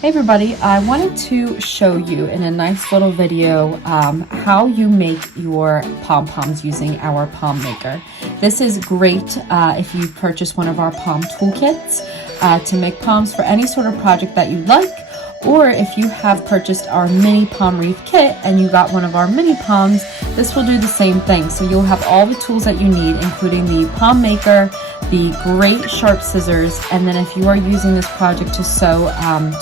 Hey everybody, I wanted to show you in a nice little video how you make your pom-poms using our Pom Maker. This is great if you purchase one of our Pom Toolkits to make poms for any sort of project that you'd like, or if you have purchased our mini Pom Wreath Kit and you got one of our mini poms, this will do the same thing. So you'll have all the tools that you need, including the Pom Maker, the great sharp scissors, and then if you are using this project to sew,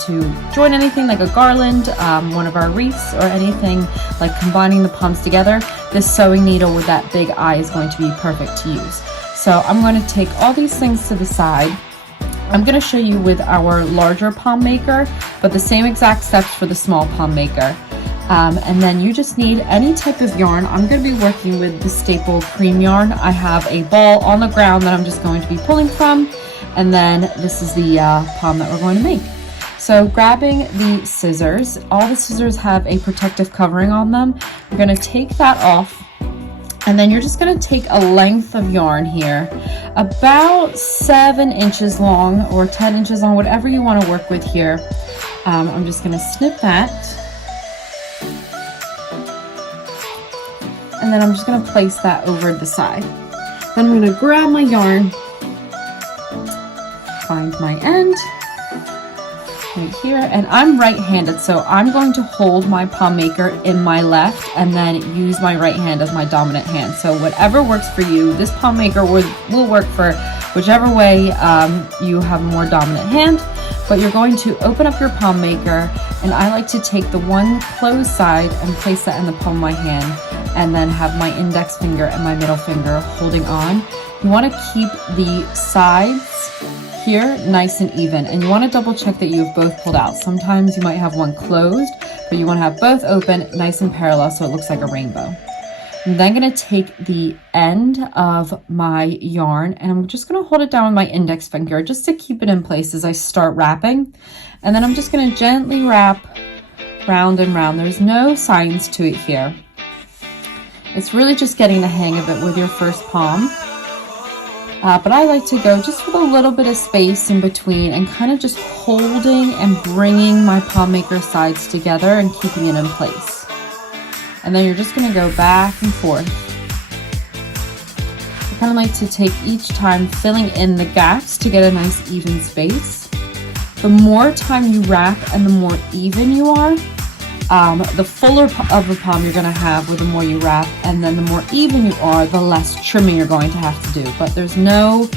to join anything like a garland, one of our wreaths, or anything like combining the poms together, this sewing needle with that big eye is going to be perfect to use. So I'm going to take all these things to the side. I'm going to show you with our larger Pom Maker, but the same exact steps for the small Pom Maker. And then you just need any type of yarn. I'm going to be working with the staple cream yarn. I have a ball on the ground that I'm just going to be pulling from, and then this is the pom that we're going to make. So grabbing the scissors, all the scissors have a protective covering on them. You're going to take that off, and then you're just going to take a length of yarn here, about 7 inches long or 10 inches long, whatever you want to work with here. I'm just going to snip that. And then I'm just going to place that over the side. Then I'm going to grab my yarn, find my end right here, and I'm right-handed, so I'm going to hold my Pom Maker in my left and then use my right hand as my dominant hand. So whatever works for you, this Pom Maker will work for whichever way you have a more dominant hand. But you're going to open up your Pom Maker, and I like to take the one closed side and place that in the palm of my hand, and then have my index finger and my middle finger holding on. You want to keep the sides here nice and even, and you want to double check that you have both pulled out. Sometimes you might have one closed, but you want to have both open, nice and parallel, so it looks like a rainbow. I'm then going to take the end of my yarn, and I'm just going to hold it down with my index finger just to keep it in place as I start wrapping. And then I'm just going to gently wrap round and round. There's no science to it here. It's really just getting the hang of it with your first pom. But I like to go just with a little bit of space in between and kind of just holding and bringing my Pom Maker sides together and keeping it in place. And then you're just going to go back and forth. I kind of like to take each time filling in the gaps to get a nice even space. The more time you wrap and the more even you are, the fuller of a pom you're going to have with the more you wrap, and then the more even you are, the less trimming you're going to have to do. But there's no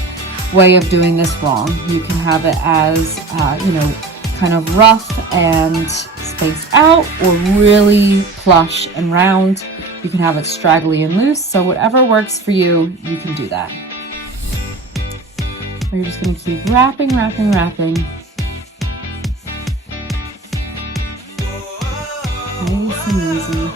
way of doing this wrong. You can have it as, kind of rough and spaced out, or really plush and round. You can have it straggly and loose, so whatever works for you, you can do that. You're just going to keep wrapping, wrapping, wrapping. Nice and easy.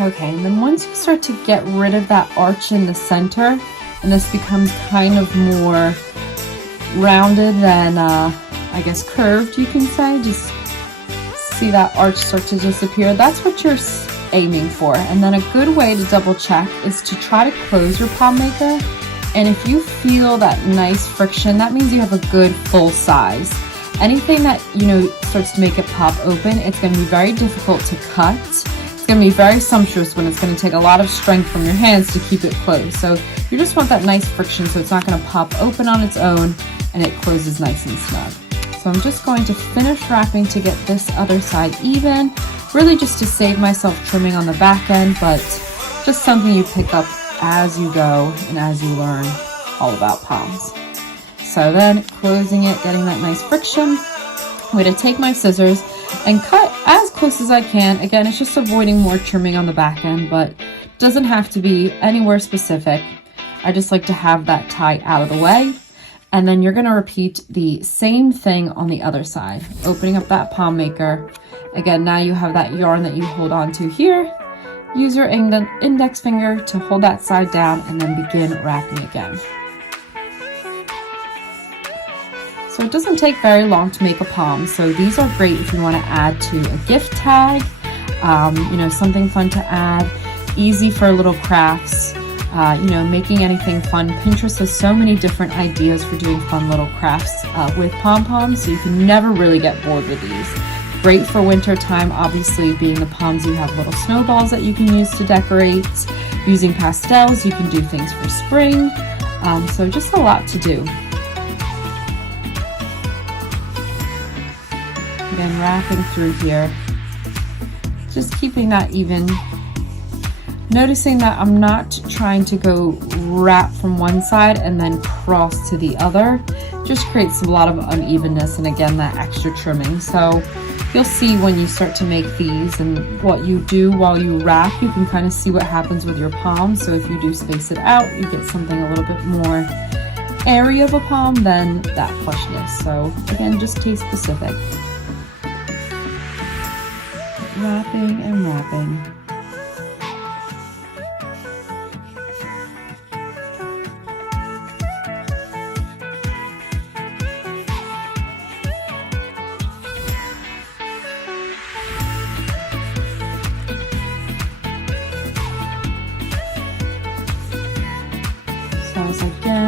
Okay, and then once you start to get rid of that arch in the center, and this becomes kind of more rounded than, I guess, curved, you can say. Just see that arch start to disappear. That's what you're aiming for. And then a good way to double check is to try to close your Pom Maker. And if you feel that nice friction, that means you have a good full size. Anything that, starts to make it pop open, it's going to be very difficult to cut. It's going to be very sumptuous when it's going to take a lot of strength from your hands to keep it closed. So you just want that nice friction so it's not going to pop open on its own and it closes nice and snug. So I'm just going to finish wrapping to get this other side even, really just to save myself trimming on the back end, but just something you pick up as you go and as you learn all about poms. So then closing it, getting that nice friction. I'm going to take my scissors and cut as close as I can. Again, it's just avoiding more trimming on the back end, but doesn't have to be anywhere specific. I just like to have that tie out of the way. And then you're gonna repeat the same thing on the other side, opening up that Pom Maker. Again, now you have that yarn that you hold on to here. Use your index finger to hold that side down and then begin wrapping again. So it doesn't take very long to make a pom. So these are great if you want to add to a gift tag, you know, something fun to add, easy for little crafts. You know, making anything fun. Pinterest has so many different ideas for doing fun little crafts with pom-poms, so you can never really get bored with these. Great for winter time, obviously, being the poms, you have little snowballs that you can use to decorate. Using pastels, you can do things for spring. So just a lot to do. Again, wrapping through here. Just keeping that even. Noticing that I'm not trying to go wrap from one side and then cross to the other. Just creates a lot of unevenness and again that extra trimming. So you'll see when you start to make these and what you do while you wrap, you can kind of see what happens with your palm. So if you do space it out, you get something a little bit more airy of a palm than that plushness. So again, just taste specific. Wrapping and wrapping.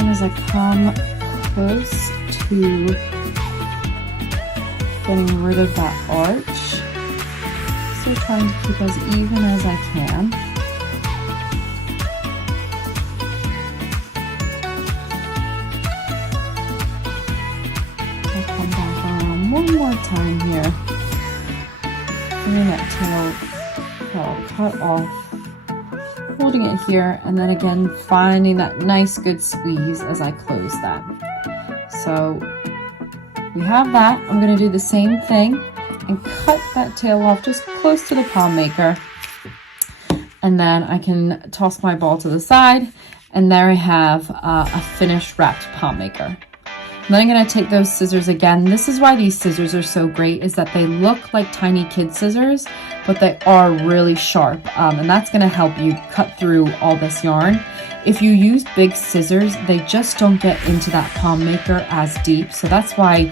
As I come close to getting rid of that arch, still trying to keep as even as I can. I'll come back around one more time here, bringing that tail all cut off. Holding it here and then again finding that nice good squeeze as I close that. So we have that. I'm going to do the same thing and cut that tail off just close to the Pom Maker, and then I can toss my ball to the side, and there I have a finished wrapped Pom Maker. And then I'm going to take those scissors again. This is why these scissors are so great, is that they look like tiny kid scissors, but they are really sharp, and that's going to help you cut through all this yarn. If you use big scissors, they just don't get into that Pom Maker as deep, so that's why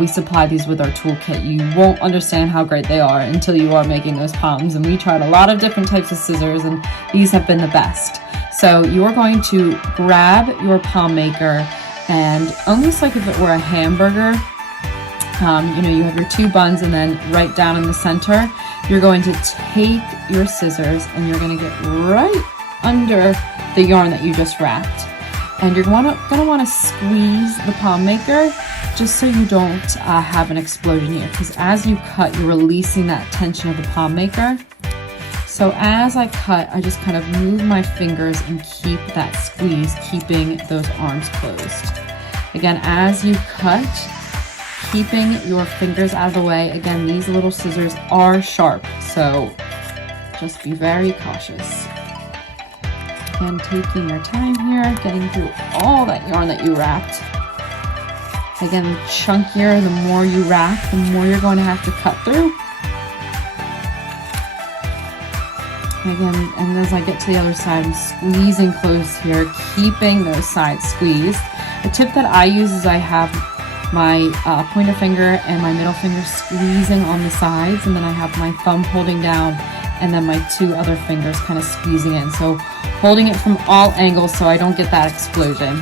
we supply these with our toolkit. You won't understand how great they are until you are making those poms, and we tried a lot of different types of scissors, and these have been the best. So you're going to grab your Pom Maker, and almost like if it were a hamburger, you know, you have your two buns and then right down in the center, you're going to take your scissors and you're going to get right under the yarn that you just wrapped. And you're going to want to squeeze the Pom Maker just so you don't have an explosion here, because as you cut, you're releasing that tension of the Pom Maker. So as I cut, I just kind of move my fingers and keep that squeeze, keeping those arms closed. Again, as you cut, keeping your fingers out of the way. Again, these little scissors are sharp, so just be very cautious. And taking your time here, getting through all that yarn that you wrapped. Again, the chunkier, the more you wrap, the more you're going to have to cut through. Again, and as I get to the other side, I'm squeezing close here, keeping those sides squeezed. A tip that I use is I have my pointer finger and my middle finger squeezing on the sides, and then I have my thumb holding down, and then my two other fingers kind of squeezing in. So holding it from all angles so I don't get that explosion.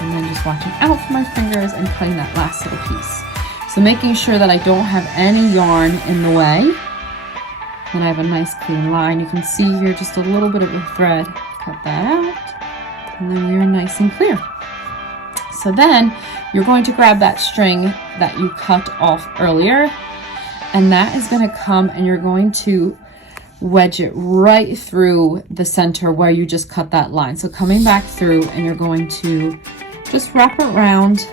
And then just watching out for my fingers and cutting that last little piece. So making sure that I don't have any yarn in the way. Then I have a nice clean line. You can see here just a little bit of a thread. Cut that out, and then we're nice and clear. So then you're going to grab that string that you cut off earlier, and that is going to come and you're going to wedge it right through the center where you just cut that line. So coming back through, and you're going to just wrap it around,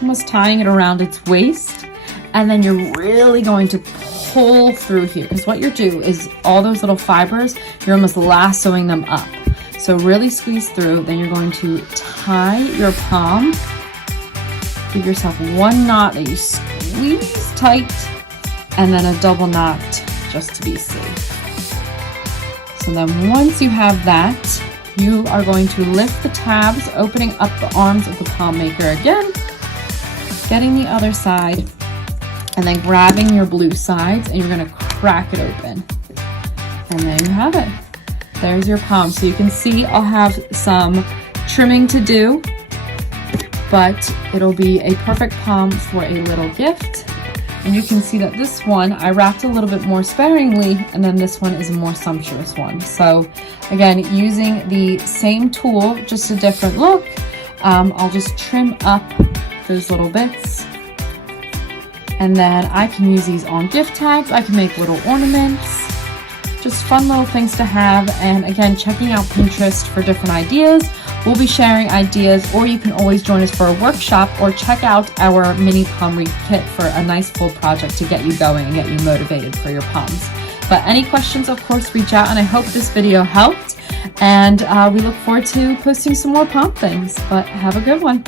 almost tying it around its waist, and then you're really going to pull through here, because what you do is all those little fibers, you're almost lassoing them up. So really squeeze through, then you're going to tie your palm, give yourself one knot that you squeeze tight, and then a double knot just to be safe. So then once you have that, you are going to lift the tabs, opening up the arms of the Pom Maker again, getting the other side, and then grabbing your blue sides, and you're going to crack it open. And there you have it. There's your palm. So you can see I'll have some trimming to do, but it'll be a perfect palm for a little gift. And you can see that this one I wrapped a little bit more sparingly, and then this one is a more sumptuous one. So again, using the same tool, just a different look, I'll just trim up those little bits. And then I can use these on gift tags. I can make little ornaments, just fun little things to have. And again, checking out Pinterest for different ideas. We'll be sharing ideas, or you can always join us for a workshop or check out our mini Pom Wreath Kit for a nice full project to get you going and get you motivated for your poms. But any questions, of course, reach out, and I hope this video helped. And we look forward to posting some more pom things, but have a good one.